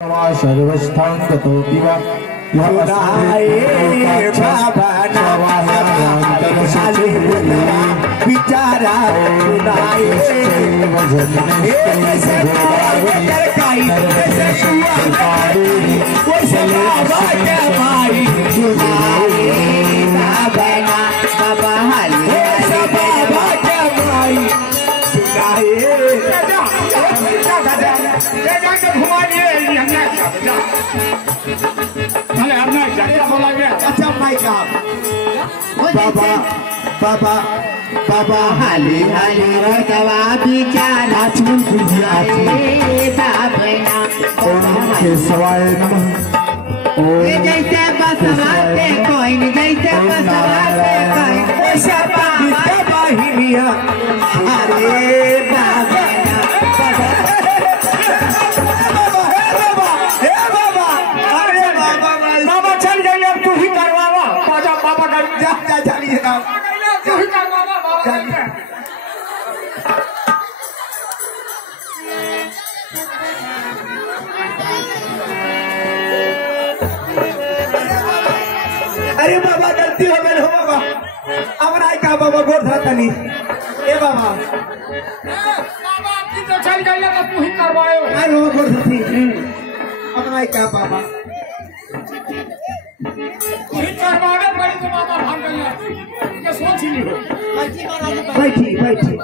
सर्वस्थान ततोऽपि वा विचारा अच्छा बाबा बाबा बाबा हाली हाली रतवा बिचारा आचमन कीजिए ओम केशवाय नमः ओम जैसे बसवाते कोई जैसे बसवाते कोई ऐसा बाबा बाहिनिया अरे बाबा अरे बाबा गलती हो गई हो बाबा अब नहीं कहा बाबा गोर धरता नहीं ए बाबा बाबा की तो चल गई है तू ही करवायो आई बाबा गोर धरती अब नहीं कहा बाबा तू ही करवावे पड़ी तो बाबा भाग गई ये सोच ही नहीं हो बैठी बैठी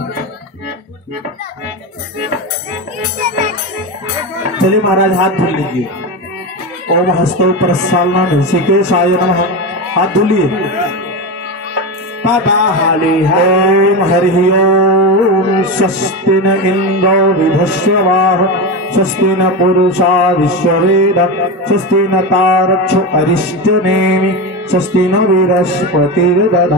चलिए महाराज हाथ धुल लीजिए ओम हस्तौ प्रसालना ऋषिकेशाय नमः हाथ धुलिए बाबा हाली ओम हरि ओम स्वस्ति न इंद्रो विधस्यवाह स्वस्ति न पुरुषा विश्ववेद स्वस्ति न तारक्षो अरिष्टनेमि स्वस्ति न बृहस्पतिर्दधात्।